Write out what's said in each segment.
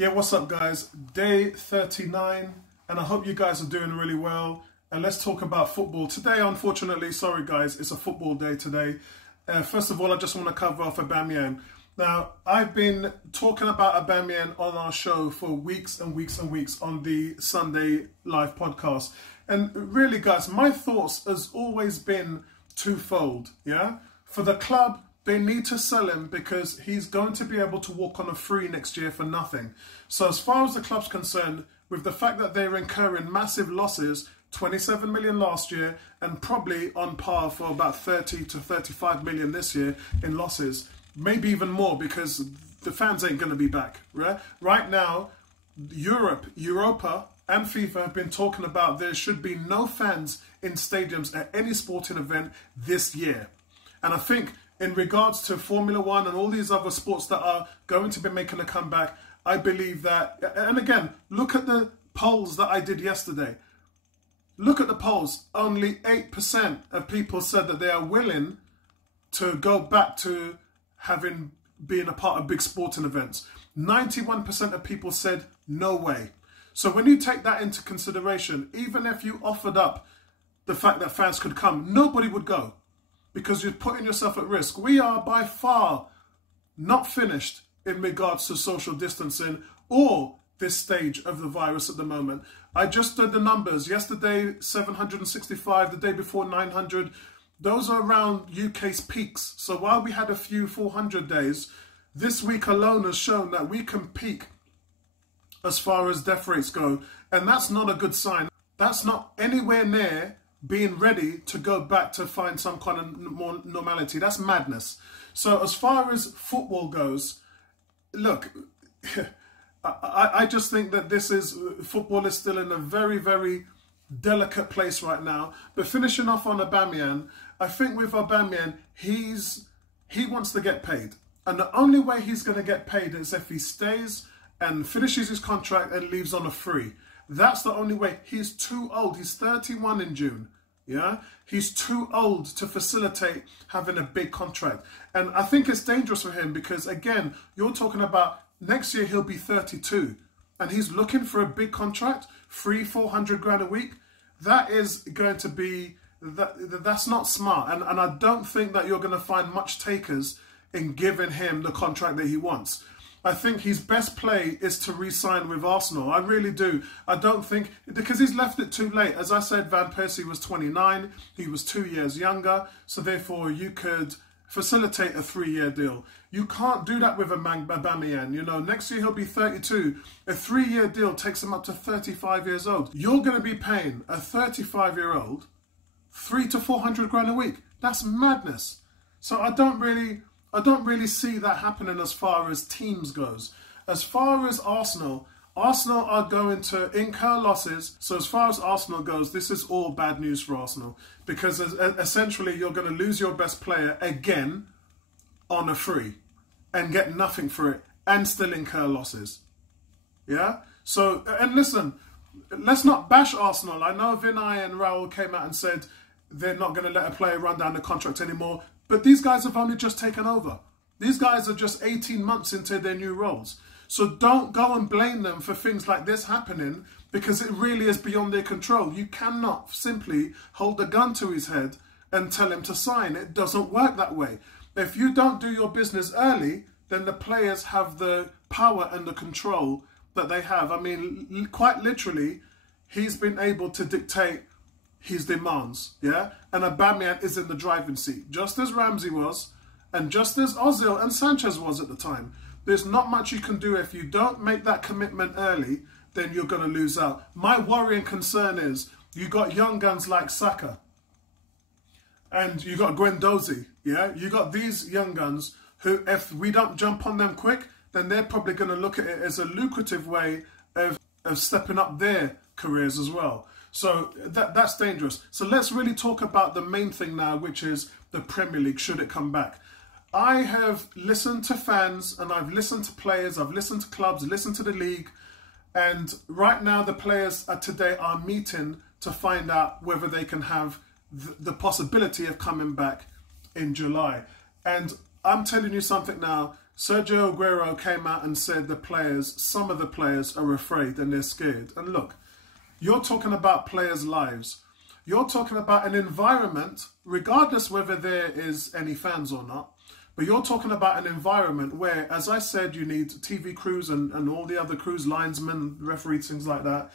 Yeah, what's up guys? Day 39 and I hope you guys are doing really well. And let's talk about football. Today, unfortunately, sorry guys, it's a football day today. First of all, I just want to cover off Aubameyang. Now, I've been talking about Aubameyang on our show for weeks and weeks and weeks on the Sunday live podcast. And really guys, my thoughts has always been twofold, yeah? For the club, they need to sell him because he's going to be able to walk on a free next year for nothing. So as far as the club's concerned, with the fact that they're incurring massive losses, 27 million last year and probably on par for about 30 to 35 million this year in losses, maybe even more because the fans ain't going to be back. Right now, Europa and FIFA have been talking about there should be no fans in stadiums at any sporting event this year. And I think in regards to Formula One and all these other sports that are going to be making a comeback, I believe that, and again, look at the polls that I did yesterday. Look at the polls. Only 8% of people said that they are willing to go back to being a part of big sporting events. 91% of people said no way. So when you take that into consideration, even if you offered up the fact that fans could come, nobody would go because you're putting yourself at risk. We are by far not finished in regards to social distancing or this stage of the virus at the moment. I just did the numbers. Yesterday, 765, the day before 900. Those are around UK's peaks. So while we had a few 400 days, this week alone has shown that we can peak as far as death rates go. And that's not a good sign. That's not anywhere near being ready to go back to find some kind of more normality. That's madness. So as far as football goes, look, I just think that football is still in a very, very delicate place right now. But finishing off on Aubameyang, I think with Aubameyang, he wants to get paid. And the only way he's going to get paid is if he stays and finishes his contract and leaves on a free. That's the only way. He's too old. He's 31 in June. Yeah, he's too old to facilitate having a big contract. And I think it's dangerous for him because, again, you're talking about next year he'll be 32 and he's looking for a big contract, 300-400 grand a week. That is going to be, that's not smart. And I don't think that you're going to find much takers in giving him the contract that he wants. I think his best play is to re-sign with Arsenal. I really do. I don't think, because he's left it too late. As I said, Van Persie was 29. He was 2 years younger. So therefore, you could facilitate a 3-year deal. You can't do that with Aubameyang. You know, next year he'll be 32. A 3-year deal takes him up to 35 years old. You're going to be paying a 35-year-old 300 to 400 grand a week. That's madness. So I don't really see that happening as far as teams goes. As far as Arsenal are going to incur losses. So as far as Arsenal goes, this is all bad news for Arsenal. Because essentially you're going to lose your best player again on a free and get nothing for it and still incur losses. Yeah? So, and listen, let's not bash Arsenal. I know Vinay and Raul came out and said they're not going to let a player run down the contract anymore. But these guys have only just taken over. These guys are just 18 months into their new roles. So don't go and blame them for things like this happening because it really is beyond their control. You cannot simply hold a gun to his head and tell him to sign. It doesn't work that way. If you don't do your business early, then the players have the power and the control that they have. I mean, quite literally, he's been able to dictate his demands, yeah? And Aubameyang is in the driving seat, just as Ramsey was, and just as Ozil and Sanchez was at the time. There's not much you can do if you don't make that commitment early, then you're going to lose out. My worrying concern is you got young guns like Saka, and you got Guendouzi, yeah? You got these young guns who, if we don't jump on them quick, then they're probably going to look at it as a lucrative way of stepping up their careers as well. So that's dangerous. So let's really talk about the main thing now, which is the Premier League, should it come back. I have listened to fans and I've listened to players, I've listened to clubs, listened to the league. And right now the players today are meeting to find out whether they can have the possibility of coming back in July. And I'm telling you something now, Sergio Aguero came out and said some of the players are afraid and they're scared. And look, you're talking about players' lives. You're talking about an environment, regardless whether there is any fans or not, but you're talking about an environment where, as I said, you need TV crews and all the other crews, linesmen, referees, things like that.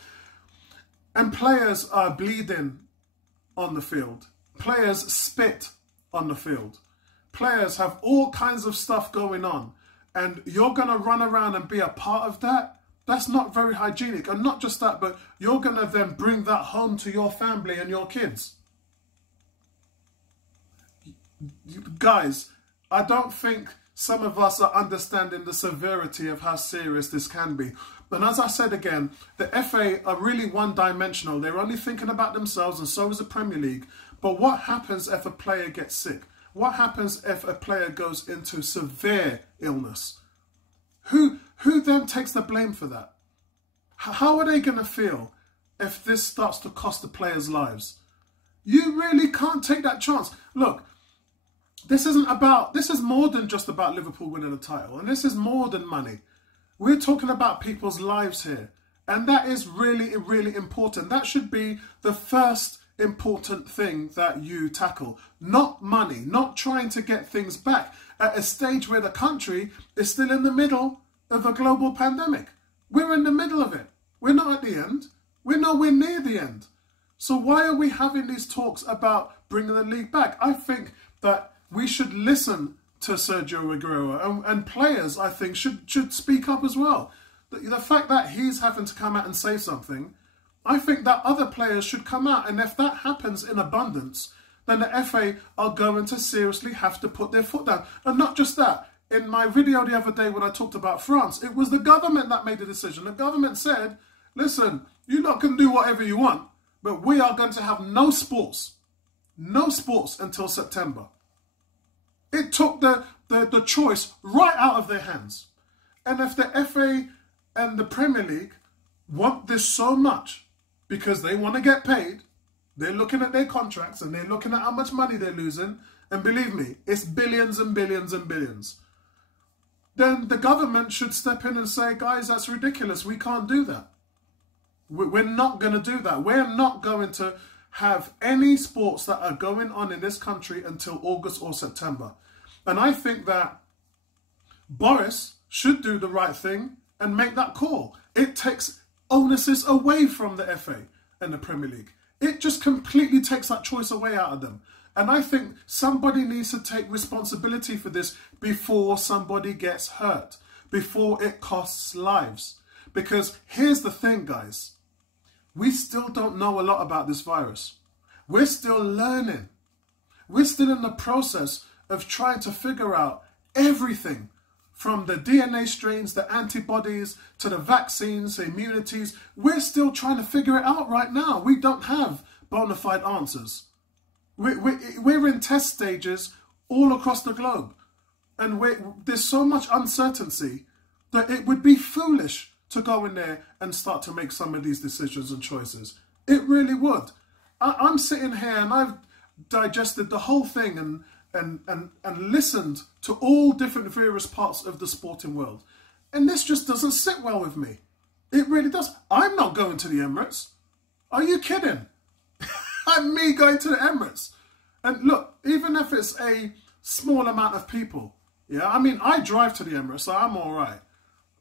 And players are bleeding on the field. Players spit on the field. Players have all kinds of stuff going on. And you're going to run around and be a part of that? That's not very hygienic. And not just that, but you're going to then bring that home to your family and your kids. Guys, I don't think some of us are understanding the severity of how serious this can be. And as I said again, the FA are really one-dimensional. They're only thinking about themselves, and so is the Premier League. But what happens if a player gets sick? What happens if a player goes into severe illness? Who then takes the blame for that? How are they going to feel if this starts to cost the players' lives? You really can't take that chance. Look, this is more than just about Liverpool winning a title, and this is more than money. We're talking about people's lives here, and that is really, really important. That should be the first important thing that you tackle. Not money, not trying to get things back at a stage where the country is still in the middle of a global pandemic. We're in the middle of it. We're not at the end. We're nowhere near the end. So why are we having these talks about bringing the league back? I think that we should listen to Sergio Aguero, and players, I think, should speak up as well. The fact that he's having to come out and say something, I think that other players should come out, and if that happens in abundance, then the FA are going to seriously have to put their foot down. And not just that, in my video the other day when I talked about France, it was the government that made the decision. The government said, listen, you lot can do whatever you want, but we are going to have no sports until September. It took the choice right out of their hands. And if the FA and the Premier League want this so much because they want to get paid, they're looking at their contracts and they're looking at how much money they're losing, and believe me, it's billions and billions and billions, then the government should step in and say, guys, that's ridiculous. We can't do that. We're not going to do that. We're not going to have any sports that are going on in this country until August or September. And I think that Boris should do the right thing and make that call. It takes onus away from the FA and the Premier League. It just completely takes that choice away out of them. And I think somebody needs to take responsibility for this before somebody gets hurt, before it costs lives. Because here's the thing, guys. We still don't know a lot about this virus. We're still learning. We're still in the process of trying to figure out everything from the DNA strains, the antibodies, to the vaccines, the immunities. We're still trying to figure it out right now. We don't have bona fide answers. We're in test stages all across the globe. And there's so much uncertainty that it would be foolish to go in there and start to make some of these decisions and choices. It really would. I'm sitting here and I've digested the whole thing and listened to all different various parts of the sporting world. And this just doesn't sit well with me. It really does. I'm not going to the Emirates. Are you kidding? I'm me going to the Emirates. And look, even if it's a small amount of people, yeah, I mean, I drive to the Emirates, so I'm all right.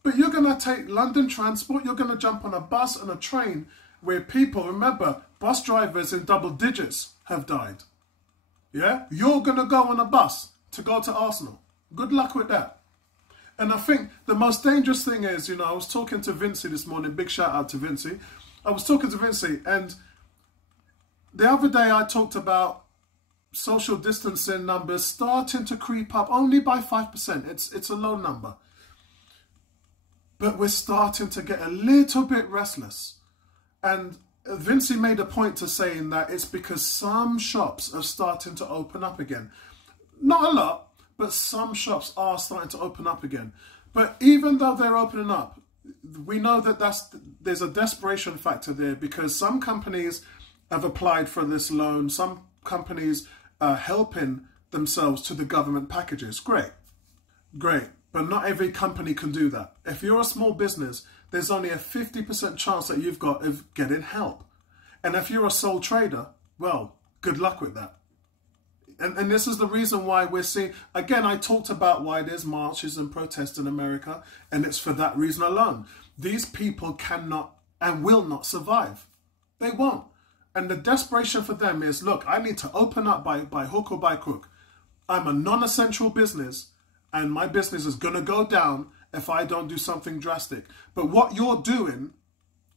But you're going to take London transport, you're going to jump on a bus and a train where people, remember, bus drivers in double digits have died. Yeah? You're going to go on a bus to go to Arsenal. Good luck with that. And I think the most dangerous thing is, you know, I was talking to Vincey this morning, big shout out to Vincey. I was talking to Vincey, and the other day I talked about social distancing numbers starting to creep up only by 5%. It's a low number. But we're starting to get a little bit restless. And Vincey made a point to saying that it's because some shops are starting to open up again. Not a lot, but some shops are starting to open up again. But even though they're opening up, we know that there's a desperation factor there, because some companies have applied for this loan. Some companies are helping themselves to the government packages. Great. Great. But not every company can do that. If you're a small business, there's only a 50% chance that you've got of getting help. And if you're a sole trader, well, good luck with that. And this is the reason why we're seeing, again, I talked about why there's marches and protests in America, and it's for that reason alone. These people cannot and will not survive. They won't. And the desperation for them is, look, I need to open up by hook or by crook. I'm a non-essential business, and my business is going to go down if I don't do something drastic. But what you're doing,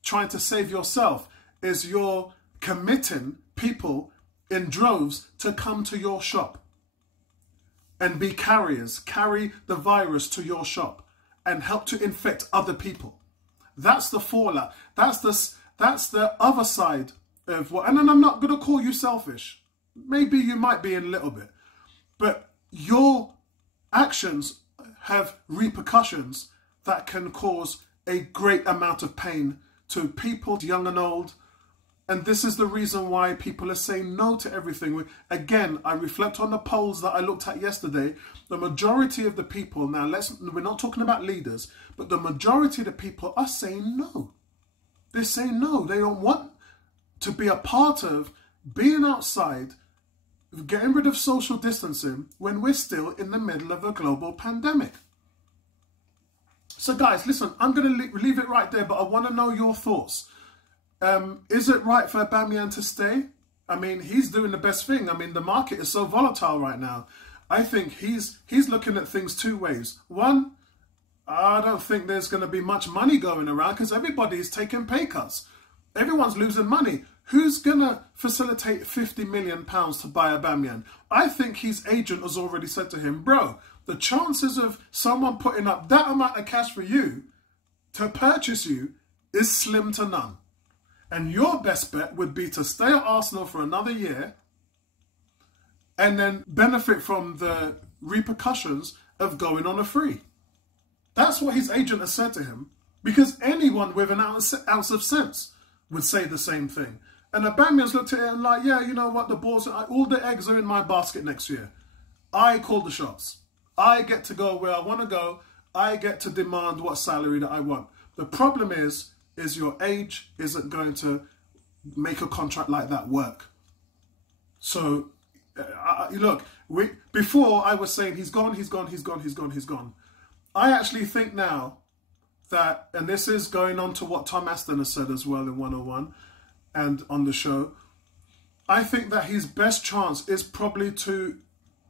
trying to save yourself, is you're committing people in droves to come to your shop and be carriers, carry the virus to your shop and help to infect other people. That's the fallout. That's the other side of what, and then I'm not going to call you selfish. Maybe you might be in a little bit, but your actions have repercussions that can cause a great amount of pain to people, young and old. And this is the reason why people are saying no to everything. Again, I reflect on the polls that I looked at yesterday. The majority of the people, now we're not talking about leaders, but the majority of the people are saying no. They're saying no. They don't want to be a part of being outside, getting rid of social distancing when we're still in the middle of a global pandemic. So guys, listen, I'm going to leave it right there, but I want to know your thoughts. Is it right for Aubameyang to stay? I mean, he's doing the best thing. I mean, the market is so volatile right now. I think he's looking at things two ways. One, I don't think there's going to be much money going around because everybody's taking pay cuts. Everyone's losing money. Who's going to facilitate £50 million to buy Aubameyang? I think his agent has already said to him, bro, the chances of someone putting up that amount of cash for you to purchase you is slim to none. And your best bet would be to stay at Arsenal for another year and then benefit from the repercussions of going on a free. That's what his agent has said to him, because anyone with an ounce of sense would say the same thing. And Aubameyang's looked at it and like, yeah, you know what, all the eggs are in my basket next year. I call the shots. I get to go where I want to go. I get to demand what salary that I want. The problem is your age isn't going to make a contract like that work. So, look, before I was saying he's gone. I actually think now that, and this is going on to what Tom Aston has said as well in 101 and on the show, I think that his best chance is probably to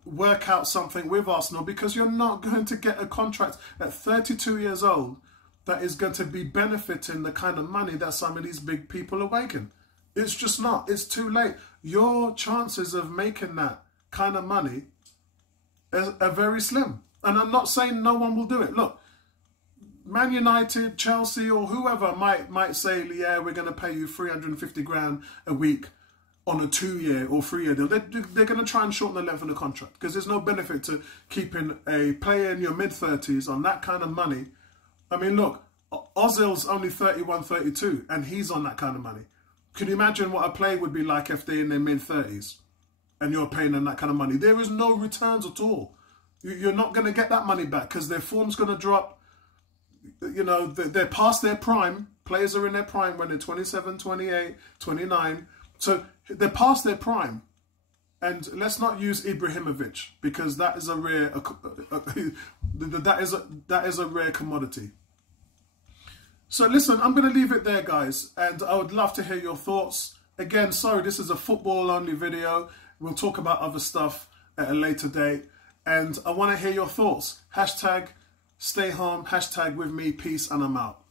work out something with Arsenal, because you're not going to get a contract at 32 years old that is going to be benefiting the kind of money that some of these big people are making. It's just not. It's too late. Your chances of making that kind of money are very slim. And I'm not saying no one will do it. Look, Man United, Chelsea, or whoever might say, yeah, we're going to pay you 350 grand a week on a 2-year or 3-year deal. They're going to try and shorten the length of the contract, because there's no benefit to keeping a player in your mid-30s on that kind of money. I mean, look, Ozil's only 31, 32, and he's on that kind of money. Can you imagine what a player would be like if they're in their mid-30s and you're paying them that kind of money? There is no returns at all. You're not going to get that money back, because their form's going to drop. You know, they're past their prime. Players are in their prime when they're 27, 28, 29. So they're past their prime. And let's not use Ibrahimovic, because that is a rare that is a rare commodity. So listen, I'm going to leave it there, guys, and I would love to hear your thoughts. Again, sorry, this is a football only video. We'll talk about other stuff at a later date, and I want to hear your thoughts. Hashtag stay home, hashtag with me, peace, and I'm out.